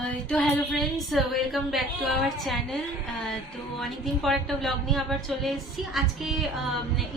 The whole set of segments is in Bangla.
তো hello friends, welcome back to our channel. তো অনেকদিন পর একটা ব্লগ নিয়ে আবার চলে এসেছি। আজকে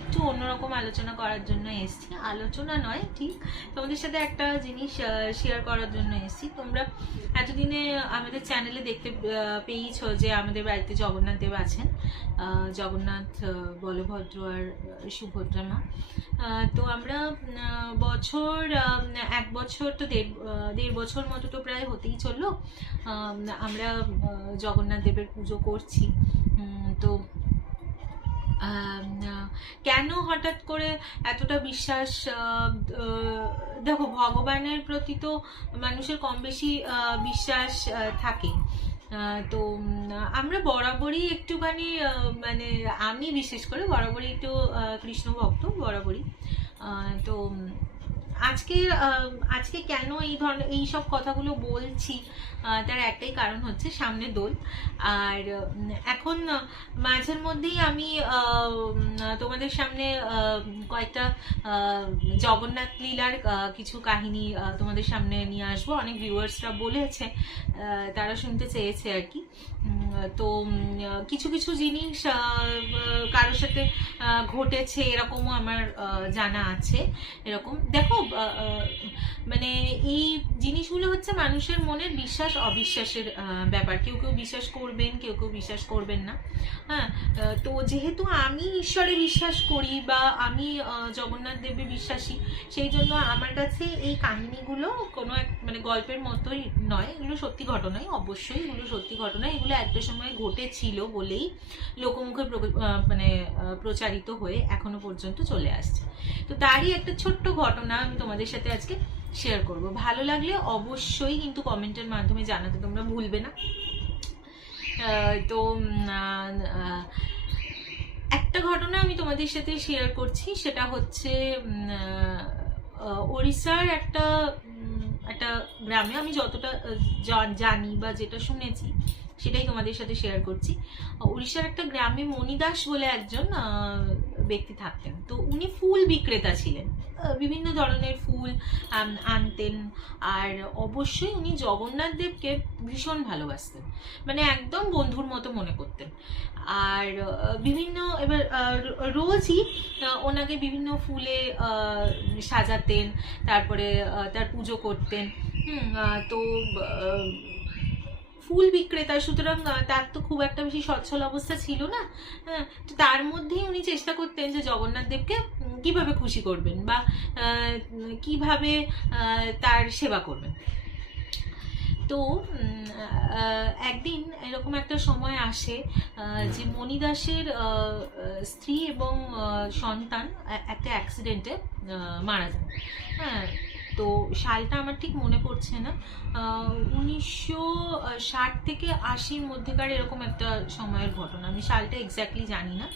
একটু অন্যরকম আলোচনা করার জন্য এসেছি। আলোচনা নয়, ঠিক তোমাদের সাথে একটা জিনিস শেয়ার করার জন্য এসেছি। তোমরা এতদিনে আমাদের চ্যানেলে দেখতে পেয়েছো যে আমাদের বাড়িতে জগন্নাথ দেব আছেন। জগন্নাথ, বলভদ্র আর সুভদ্রা মা। তো আমরা বছর 1 বছর তো দেড় বছর মতো তো প্রায় হতেই চললো আমরা জগন্নাথ দেবের পুজো করছি। তো কেন হঠাৎ করে এতটা বিশ্বাস? দেখো, ভগবানের প্রতি তো মানুষের কম বেশি বিশ্বাস থাকে। তো আমরা বরাবরই একটুখানি মানে আমি বিশেষ করে বরাবরই একটু কৃষ্ণ ভক্ত বরাবরই। তো আজকে আজকে কেন এই ধরনের এইসব কথাগুলো বলছি, তার একটাই কারণ হচ্ছে সামনে দোল। আর এখন মাঝের মধ্যেই আমি তোমাদের সামনে কয়েকটা জগন্নাথ লীলার কিছু কাহিনী তোমাদের সামনে নিয়ে আসবো। অনেক ভিউয়ার্সরা বলেছে, তারা শুনতে চেয়েছে আর কি। তো কিছু কিছু জিনিস কারোর সাথে ঘটেছে এরকমও আমার জানা আছে। এরকম দেখো, মানে এই জিনিসগুলো হচ্ছে মানুষের মনের বিশ্বাস অবিশ্বাসের ব্যাপার। কেউ কেউ বিশ্বাস করবেন, কেউ কেউ বিশ্বাস করবেন না। হ্যাঁ, তো যেহেতু আমি ঈশ্বরে বিশ্বাস করি বা আমি জগন্নাথ দেবে বিশ্বাসী, সেই জন্য আমার কাছে এই কাহিনীগুলো কোনো এক মানে গল্পের মতোই নয়, এগুলো সত্যি ঘটনাই। অবশ্যই এগুলো সত্যি ঘটনা। এগুলো একটা সময় ঘটেছিল বলেই লোকমুখে মানে প্রচারিত হয়ে এখনো পর্যন্ত চলে আসছে। তো তারই একটা ছোট্ট ঘটনা আমি তোমাদের সাথে আজকে শেয়ার করব। ভালো লাগলে অবশ্যই কিন্তু কমেন্টের মাধ্যমে জানাতে তোমরা ভুলবে না। তো একটা ঘটনা আমি তোমাদের সাথে শেয়ার করছি, সেটা হচ্ছে ওড়িশার একটা একটা গ্রামে। আমি যতটা জানি বা যেটা শুনেছি সেটাই তোমাদের সাথে শেয়ার করছি। উড়িষ্যার একটা গ্রামে মণিদাস বলে একজন ব্যক্তি থাকতেন। তো উনি ফুল বিক্রেতা ছিলেন, বিভিন্ন ধরনের ফুল আনতেন। আর অবশ্যই উনি জগন্নাথ দেবকে ভীষণ ভালোবাসতেন, মানে একদম বন্ধুর মতো মনে করতেন। আর বিভিন্ন এবার রোজই ওনাকে বিভিন্ন ফুলে সাজাতেন, তারপরে তার পুজো করতেন। তো ফুল বিক্রেতা, সুতরাং তার তো খুব একটা বেশি সচ্ছল অবস্থা ছিল না। হ্যাঁ, তো তার মধ্যেই উনি চেষ্টা করতেন যে জগন্নাথ দেবকে কিভাবে খুশি করবেন বা কিভাবে তার সেবা করবেন। তো একদিন এরকম একটা সময় আসে যে মণিদাসের স্ত্রী এবং সন্তান একটা অ্যাক্সিডেন্টে মারা যান। হ্যাঁ, তো সালটা আমার ঠিক মনে পড়ছে না, 1960 থেকে 80-র মধ্যেকার এরকম একটা সময়ের ঘটনা। আমি সালটা এক্স্যাক্টলি জানি না।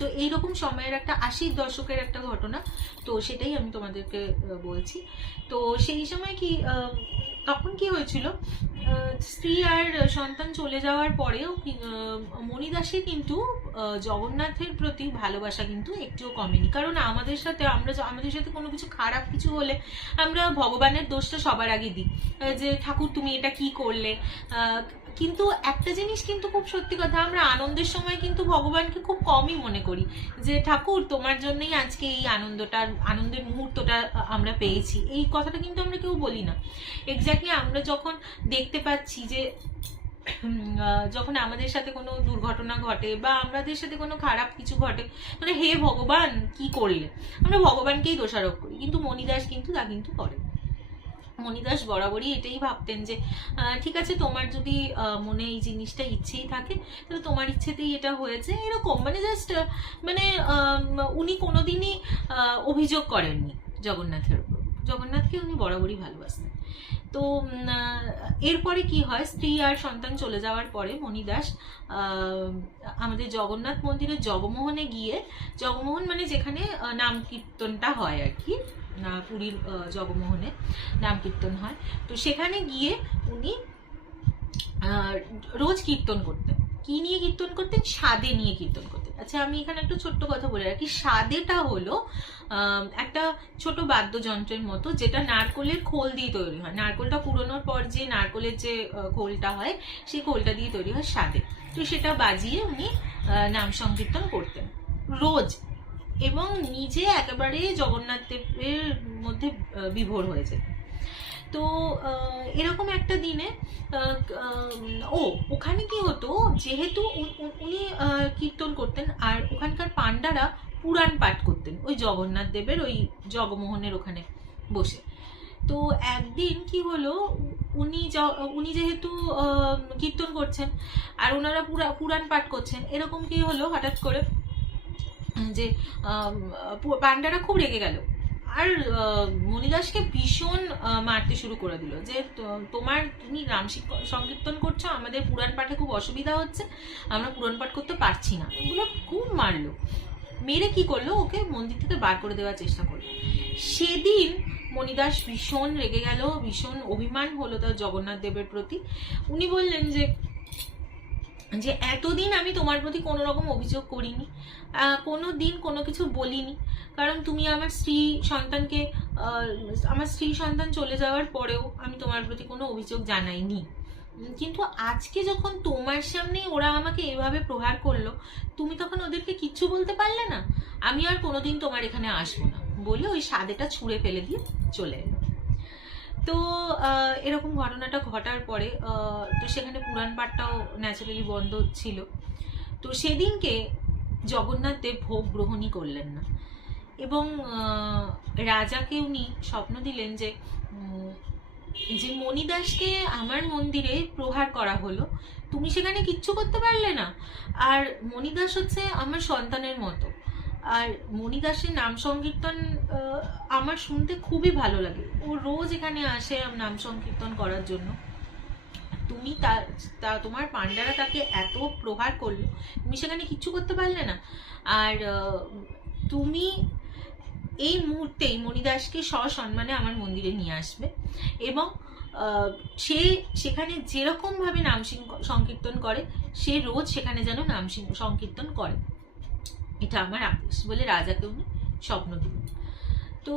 তো এইরকম সময়ের একটা 80-র দশকের একটা ঘটনা। তো সেটাই আমি তোমাদেরকে বলছি। তো সেই সময় কি তখন কি হয়েছিল, স্ত্রী আর সন্তান চলে যাওয়ার পরেও মণিদাসের কিন্তু জগন্নাথের প্রতি ভালোবাসা কিন্তু একটুও কমেনি। কারণ আমাদের সাথে কোনো কিছু খারাপ কিছু হলে আমরা ভগবানের দোষটা সবার আগে দিই, যে ঠাকুর তুমি এটা কি করলে। কিন্তু একটা জিনিস কিন্তু খুব সত্যি কথা, আমরা আনন্দের সময় কিন্তু ভগবানকে খুব কমই মনে করি, যে ঠাকুর তোমার জন্যই আজকে এই আনন্দের মুহূর্তটা আমরা পেয়েছি। এই কথাটা কিন্তু আমরা কেউ বলি না। এক্স্যাক্টলি আমরা যখন দেখতে পাচ্ছি যে যখন আমাদের সাথে কোনো দুর্ঘটনা ঘটে বা আমাদের সাথে কোনো খারাপ কিছু ঘটে, মানে হে ভগবান কি করলে, আমরা ভগবানকেই দোষারোপ করি। কিন্তু মণিদাস কিন্তু তা কিন্তু করে। মণিদাস বরাবরই এটাই ভাবতেন যে ঠিক আছে, তোমার যদি মনে এই জিনিসটা ইচ্ছেই থাকে তাহলে তোমার ইচ্ছেতেই এটা হয়েছে, এরকম মানে জাস্ট মানে উনি কোনোদিনই অভিযোগ করেননি জগন্নাথের উপর। জগন্নাথকে উনি বরাবরই ভালোবাসতেন। তো এরপরে কি হয়, স্ত্রী আর সন্তান চলে যাওয়ার পরে মণিদাস আমাদের জগন্নাথ মন্দিরের জগমোহনে গিয়ে, জগমোহন মানে যেখানে নাম কীর্তনটা হয় আর কি, পুরীর জগমোহনে নাম কীর্তন হয়। তো সেখানে গিয়ে উনি রোজ কীর্তন করতেন। কি নিয়ে কীর্তন করতেন? সাদে নিয়ে কীর্তন করতেন। আচ্ছা, আমি এখানে একটা ছোট্ট কথা বলে রাখি, সাদেটা হলো একটা ছোট বাদ্যযন্ত্রের মতো, যেটা নারকোলের খোল দিয়ে তৈরি হয়। নারকোলটা কুড়োনোর পর যে নারকোলের যে খোলটা হয়, সেই খোলটা দিয়ে তৈরি হয় সাদে। তো সেটা বাজিয়ে উনি নাম সংকীর্তন করতেন রোজ, এবং নিজে একেবারে জগন্নাথ দেবের মধ্যে বিভোর হয়ে যেতেন। তো এরকম একটা দিনে ওখানে কি হতো, যেহেতু উনি কীর্তন করতেন, আর ওখানকার পান্ডারা পুরাণ পাঠ করতেন ওই জগন্নাথ দেবের ওই জগমোহনের ওখানে বসে। তো একদিন কি হলো, উনি যেহেতু কীর্তন করছেন আর ওনারা পুরাণ পাঠ করছেন, এরকম কি হলো হঠাৎ করে যে পান্ডারা খুব রেগে গেল, আর মণিদাসকে ভীষণ মারতে শুরু করে দিল, যে তুমি নাম সংকীর্তন করছো, আমাদের পুরাণ পাঠে খুব অসুবিধা হচ্ছে, আমরা পুরাণ পাঠ করতে পারছি না। এগুলো খুব মারলো। মেরে কি করলো, ওকে মন্দির থেকে বার করে দেওয়ার চেষ্টা করলো। সেদিন মণিদাস ভীষণ রেগে গেল, ভীষণ অভিমান হলো তার জগন্নাথ দেবের প্রতি। উনি বললেন যে এতদিন আমি তোমার প্রতি কোনো রকম অভিযোগ করিনি, কোনো দিন কোনো কিছু বলিনি, কারণ তুমি আমার স্ত্রী সন্তান চলে যাওয়ার পরেও আমি তোমার প্রতি কোনো অভিযোগ জানাইনি। কিন্তু আজকে যখন তোমার সামনে ওরা আমাকে এভাবে প্রহার করলো, তুমি তখন ওদেরকে কিচ্ছু বলতে পারলে না, আমি আর কোনোদিন তোমার এখানে আসবো না বলে ওই সাদেটা ছুঁড়ে ফেলে দিয়ে চলে এলো। তো এরকম ঘটনাটা ঘটার পরে তো সেখানে পুরাণ পাঠটাও ন্যাচারালি বন্ধ ছিল। তো সেদিনকে জগন্নাথ দেব ভোগ গ্রহণই করলেন না, এবং রাজাকে উনি স্বপ্ন দিলেন যে মণিদাসকে আমার মন্দিরে প্রহার করা হলো, তুমি সেখানে কিচ্ছু করতে পারলে না, আর মণিদাস হচ্ছে আমার সন্তানের মতো, আর মণিদাসের নাম সংকীর্তন আমার শুনতে খুবই ভালো লাগে, ও রোজ এখানে আসে নাম সংকীর্তন করার জন্য। তুমি তোমার পান্ডারা তাকে এত প্রহার করলো, তুমি সেখানে কিচ্ছু করতে পারলে না, আর তুমি এই মুহূর্তেই মণিদাসকে সসম্মানে আমার মন্দিরে নিয়ে আসবে, এবং সে সেখানে যেরকম ভাবে নাম সংকীর্তন করে, সে রোজ সেখানে যেন নাম সংকীর্তন করে, এটা আমার আদেশ বলে রাজাকে উনি স্বপ্ন দিলেন। তো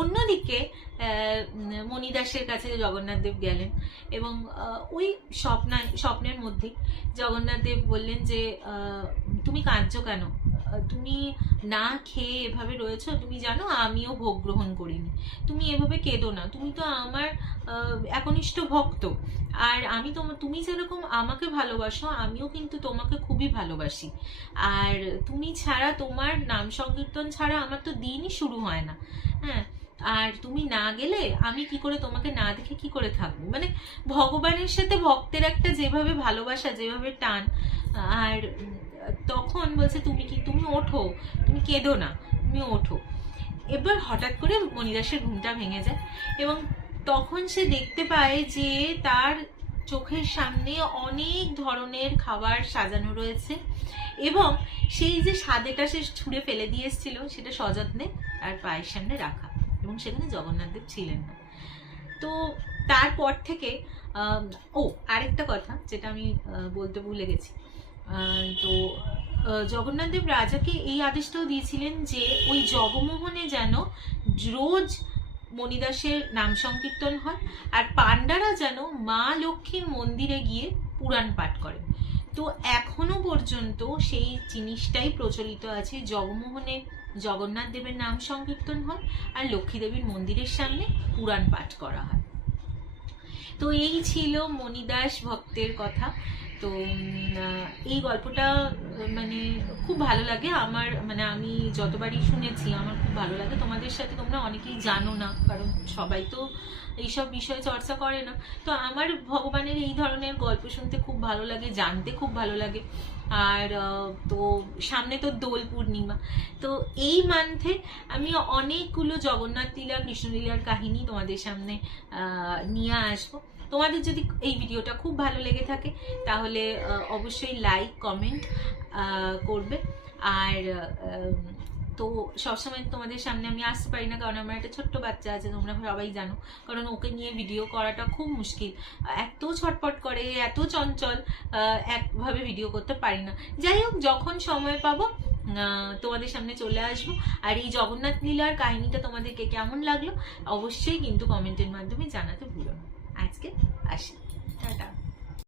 অন্যদিকে মণিদাসের কাছে জগন্নাথ দেব গেলেন, এবং ওই স্বপ্নের মধ্যে জগন্নাথ দেব বললেন যে তুমি কাঁদছো কেন, তুমি না খেয়ে এভাবে রয়েছো, তুমি জানো আমিও ভোগ গ্রহণ করিনি, তুমি এভাবে কেঁদো না, তুমি তো আমার একনিষ্ঠ ভক্ত, আর তুমি যেরকম আমাকে ভালোবাসো, আমিও কিন্তু তোমাকে খুবই ভালোবাসি, আর তুমি ছাড়া, তোমার নাম সংকীর্তন ছাড়া আমার তো দিনই শুরু হয় না, হ্যাঁ, আর তুমি না গেলে আমি কি করে তোমাকে না দেখে কি করে থাকবো, মানে ভগবানের সাথে ভক্তের একটা যেভাবে ভালোবাসা, যেভাবে টান। আর তখন বলছে তুমি ওঠো, তুমি কেঁদো না, তুমি ওঠো। এবার হঠাৎ করে মণিদাসের ঘুমটা ভেঙে যায়, এবং তখন সে দেখতে পায় যে তার চোখের সামনে অনেক ধরনের খাবার সাজানো রয়েছে, এবং সেই যে সাদেটা সে ছুঁড়ে ফেলে দিয়ে এসেছিল সেটা সযত্নে তার পায়ের সামনে রাখা, এবং সেখানে জগন্নাথ দেব ছিলেন না। তো তারপর থেকে আরেকটা কথা যেটা আমি বলতে ভুলে গেছি, তো জগন্নাথ দেব রাজাকে এই আদেশটাও দিয়েছিলেন যে ওই জগমোহনে যেন রোজ মণিদাসের নাম সংকীর্তন হয়, আর পান্ডারা যেন মা লক্ষ্মীর মন্দিরে গিয়ে পুরাণ পাঠ করেন। তো এখনো পর্যন্ত সেই জিনিসটাই প্রচলিত আছে, জগমোহনে জগন্নাথ দেবের নাম সংকীর্তন হয় আর লক্ষ্মী দেবীর মন্দিরের সামনে পুরাণ পাঠ করা হয়। তো এই ছিল মণিদাস ভক্তের কথা। তো এই গল্পটা মানে খুব ভালো লাগে আমার, মানে আমি যতবারই শুনেছি আমার খুব ভালো লাগে। তোমাদের সাথে তোমরা অনেকেই জানো না, কারণ সবাই তো এইসব বিষয়ে চর্চা করে না। তো আমার ভগবানের এই ধরনের গল্প শুনতে খুব ভালো লাগে, জানতে খুব ভালো লাগে। আর তো সামনে তো দোল পূর্ণিমা, তো এই মান্থে আমি অনেকগুলো জগন্নাথ লীলা, কৃষ্ণলীলার কাহিনী তোমাদের সামনে নিয়ে আসবো। তোমাদের যদি এই ভিডিওটা খুব ভালো লেগে থাকে তাহলে অবশ্যই লাইক, কমেন্ট করবে। আর তো সবসময় তোমাদের সামনে আমি আসতে পারি না, কারণ আমার একটা ছোট্ট বাচ্চা আছে, তোমরা সবাই জানো, কারণ ওকে নিয়ে ভিডিও করাটা খুব মুশকিল, এত ছটপট করে, এত চঞ্চল, একভাবে ভিডিও করতে পারি না। যাই হোক, যখন সময় পাবো তোমাদের সামনে চলে আসবো। আর এই জগন্নাথ লীলার কাহিনীটা তোমাদেরকে কেমন লাগলো অবশ্যই কিন্তু কমেন্টের মাধ্যমে জানাতে ভুলো না।